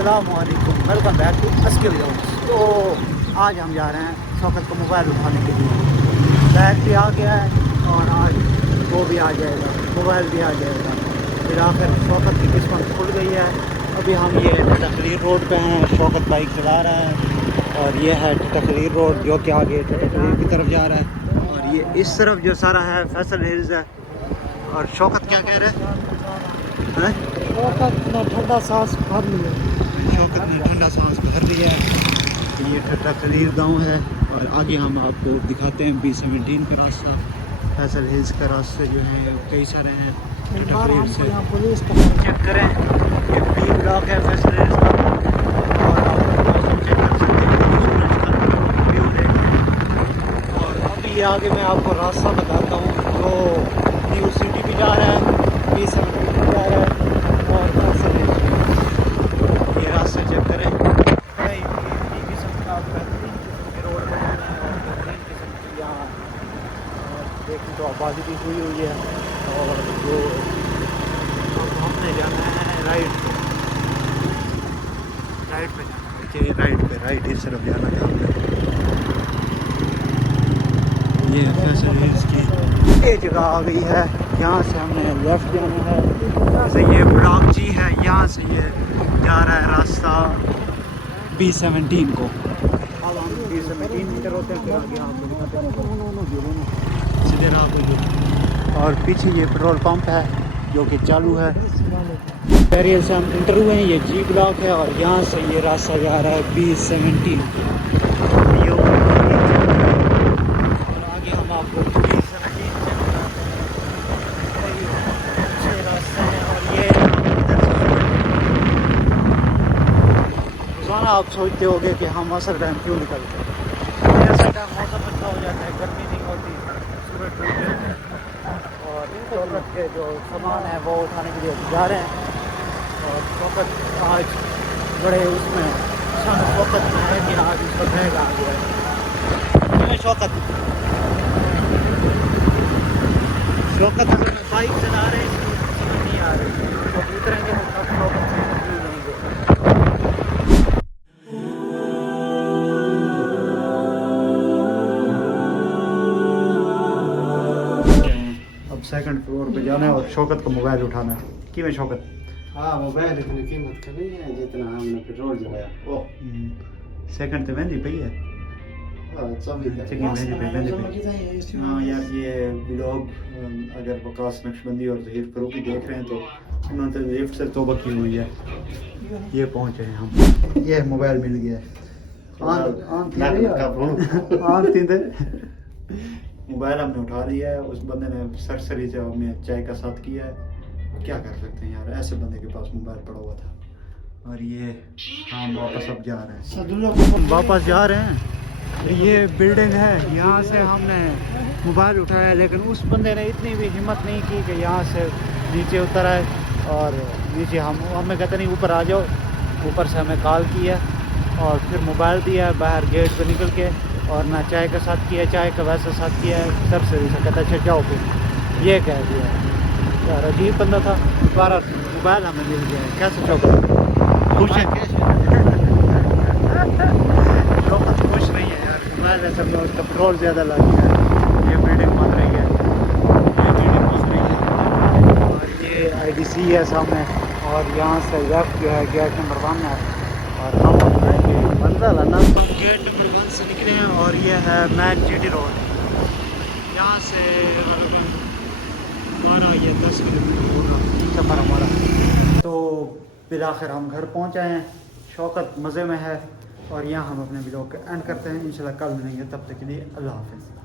अस्सलामुअलैकुम, welcome back to अस्की vlogs. तो आज हम जा रहे हैं शौकत को मोबाइल उठाने के लिए। बैग भी आ गया है और आज वो भी आ जाएगा, मोबाइल भी आ जाएगा। फिर आखिर शौकत की किस्मत खुल गई है। अभी हम ये तकरीर रोड पे हैं, शौकत बाइक चला रहा है और ये है तकरीर रोड जो कि आगे तकरीर की तरफ जा रहा है। और ये इस तरफ जो सारा है फैसल हिल्स है। और शौकत क्या कह रहे हैं? शौकत ने ठंडा सांस भर लिया। शौकत ने ठंडा सांस भर लिया है। ये तकरीर गांव है और आगे हम आपको दिखाते हैं B17 का रास्ता, फैसल हिल्स का रास्ता जो है कई सारे हैं। एक बार हमको यहाँ पुलिस चेक करें, ये B ब्लॉक है फैसल हिल्स का और आप मौसम चेक कर सकते हैं, सूरज का व्यू देखें। और अभी ये आगे मैं आपको रास्ता बताता हूँ जो न्यू सिटी भी जा रहा है, B17 भी जा रहा है और फैसल हिल्स भी। ये रास्ता चेक करें, कई किस्म का बेहतरीन किस्म के रोड बने हैं और बेहतरीन किस्म की यहाँ देखें तो आबादी भी हुई है। और जो हमने जाना है राइट पे जाना है, राइट इस तरफ जाना था हमने। ये फैसल हिल्स की ये जगह आ गई है, यहाँ से हमने लेफ़्ट जाना है। जैसे ये ब्लॉक जी है, यहाँ से ये जा रहा है रास्ता B17 को। अब हम B17 मीटर होते हैं, फिर आगे आपको दिखाते हैं सीधे राह पे। और पीछे ये पेट्रोल पंप है जो कि चालू है। बैरियर से हम इंटर हुए हैं, ये G ब्लॉक है और यहाँ से ये रास्ता जा रहा है B17। आगे हम आपको B17 अच्छे रास्ते हैं। और ये रोज़ाना आप सोचते होगे कि हम असर टाइम क्यों निकलते हैं। ऐसा टाइम मौसम अच्छा हो जाता है, गर्मी नहीं होती, सूरज डूब जाता है। और शौकत के जो सामान है वो उठाने के लिए जा रहे हैं। और शौकत आज बड़े उसमें शान शौकत में है कि आज उसका बैग आ गया है। शौकत अगर मैं बाइक चला रहे हैं इसकी समझ नहीं आ रही, तो उतरेंगे तो तब शौकत से व्यू लेंगे। अब सेकंड फ्लोर पे जाना है और शौकत को मोबाइल उठाना है। कि मैं शौकत हाँ मोबाइल इतनी कीमत का नहीं है जितना हमने पेट्रोल जलाया। ओ सेकंड तो महंगी पई है। हाँ यार, ये ब्लॉग अगर वकास नक्शबंदी और ज़हीर फरूकी देख रहे हैं तो उन्होंने तो लिफ्ट से तौबा की हुई है। ये पहुँचे हैं हम, ये मोबाइल मिल गया है। मोबाइल हमने उठा लिया है। उस बंदे ने सरसरी से हमें चाय का साथ किया है। क्या कर सकते हैं यार, ऐसे बंदे के पास मोबाइल पड़ा हुआ था। और ये हम वापस अब जा रहे हैं, वापस जा रहे हैं। ये बिल्डिंग है, यहाँ से हमने मोबाइल उठाया लेकिन उस बंदे ने इतनी भी हिम्मत नहीं की कि यहाँ से नीचे उतर आए। और नीचे हमें कहते नहीं ऊपर आ जाओ। ऊपर से हमें कॉल किया और फिर मोबाइल दिया बाहर गेट पर निकल के, और ना चाय का साथ किया, चाय का वैसा साथ किया है सर से कहता अच्छा जाओ फिर, ये कह दिया यार। अजीब बंदा था। दोबारा मोबाइल हमें मिल गया है, कैसे शौकत खुश है? शौकत खुश नहीं है यार, मोबाइल है सब में उसका पेट्रोल ज़्यादा लग गया है। ये बिल्डिंग बन रही है, ये बिल्डिंग बन रही है और ये IDC है सामने। और यहाँ से लेफ्ट जो है गेट नंबर 1 है और हम मंजिल गेट नंबर 1 से निकले हैं। और ये है मैन GT रोड, यहाँ से 12 या 10 किलोमीटर होगा सफ़र हमारा। तो फिर आखिर हम घर पहुँच आए हैं। शौकत मज़े में है और यहाँ हम अपने ब्लॉग का एंड करते हैं। इंशाल्लाह कल मिलेंगे, तब तक के लिए अल्लाह हाफ़िज़।